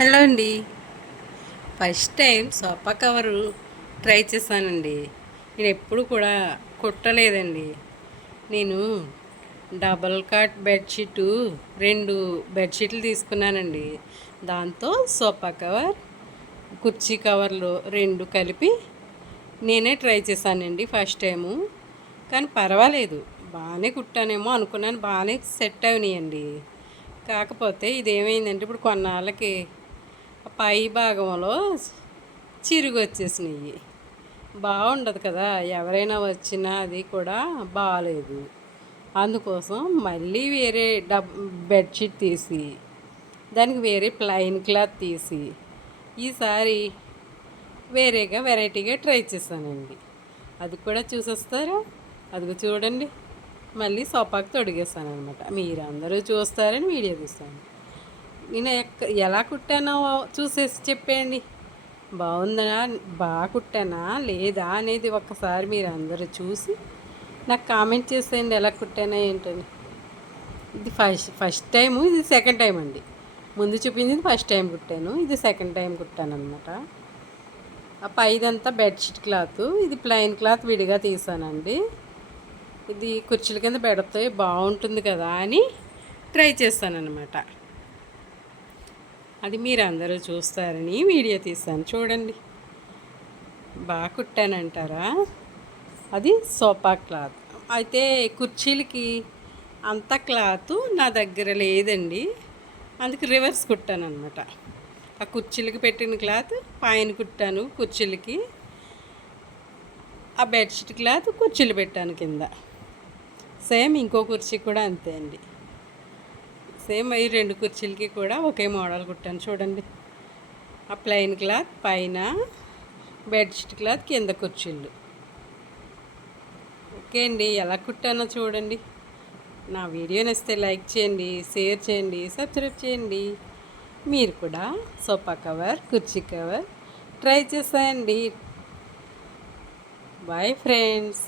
Hello అండి. First time sofa cover try చేశానండి. నేను ఎప్పుడు కూడా కుట్టలేదండి. నేను డబల్ కాట్ బెడ్షీటు 2 బెడ్షీట్లు తీసుకున్నానండి. దాంతో సోఫా కవర్, కుర్చీ కవర్లు 2 కలిపి నేనే ట్రై చేశానండి ఫస్ట్ టైము. కానీ పర్వాలేదు, బాగానే కుట్టానేమో అనుకున్నాను, బాగానే సెట్ అయినాయండి. కాకపోతే ఇదేమైందంటే ఇప్పుడు కొన్నాళ్ళకి పై భాగంలో చిరుగు వచ్చేసినాయి. బాగుండదు కదా, ఎవరైనా వచ్చినా అది కూడా బాగాలేదు. అందుకోసం మళ్ళీ వేరే బెడ్షీట్ తీసి దానికి వేరే ప్లెయిన్ క్లాత్ తీసి ఈసారి వేరేగా వెరైటీగా ట్రై చేశానండి. అది కూడా చూసేస్తారా? అదిగో చూడండి, మళ్ళీ సోఫాకి తొడిగేస్తాను అనమాట. మీరు అందరూ చూస్తారని వీడియో తీస్తాను. నేను ఎలా కుట్టానో చూసేసి చెప్పేయండి. బాగుందా, బాగా కుట్టానా లేదా అనేది ఒక్కసారి మీరు అందరూ చూసి నాకు కామెంట్ చేసేయండి, ఎలా కుట్టానా ఏంటని. ఇది ఫస్ట్ టైము, ఇది సెకండ్ టైం అండి. ముందు చూపించింది ఫస్ట్ టైం కుట్టాను, ఇది సెకండ్ టైం కుట్టాను అనమాట. ఆ పైదంతా బెడ్షీట్ క్లాత్, ఇది ప్లెయిన్ క్లాత్ విడిగా తీసానండి. ఇది కుర్చీల కింద పెడితే బాగుంటుంది కదా అని ట్రై చేస్తానన్నమాట. అది మీరు అందరూ చూస్తారని వీడియో తీస్తాను, చూడండి. బాగా కుట్టానంటారా? అది సోఫా క్లాత్. అయితే కుర్చీలకి అంత క్లాత్ నా దగ్గర లేదండి, అందుకు రివర్స్ కుట్టాను అనమాట. ఆ కుర్చీలకి పెట్టిన క్లాత్ పైన కుట్టాను కుర్చీలకి, ఆ బెడ్షీట్ క్లాత్ కుర్చీలు పెట్టాను కింద. సేమ్ ఇంకో కుర్చీ కూడా అంతే అండి. సేమ్ ఈ 2 కుర్చీలకి కూడా ఒకే మోడల్ కుట్టాను, చూడండి. ఆ ప్లెయిన్ క్లాత్ పైన, బెడ్షీట్ క్లాత్ కింద కుర్చీలు. ఓకే అండి, ఎలా కుట్టానో చూడండి. నా వీడియో నచ్చితే లైక్ చేయండి, షేర్ చేయండి, సబ్స్క్రైబ్ చేయండి. మీరు కూడా సోఫా కవర్, కుర్చీ కవర్ ట్రై చేసేయండి. Bye friends.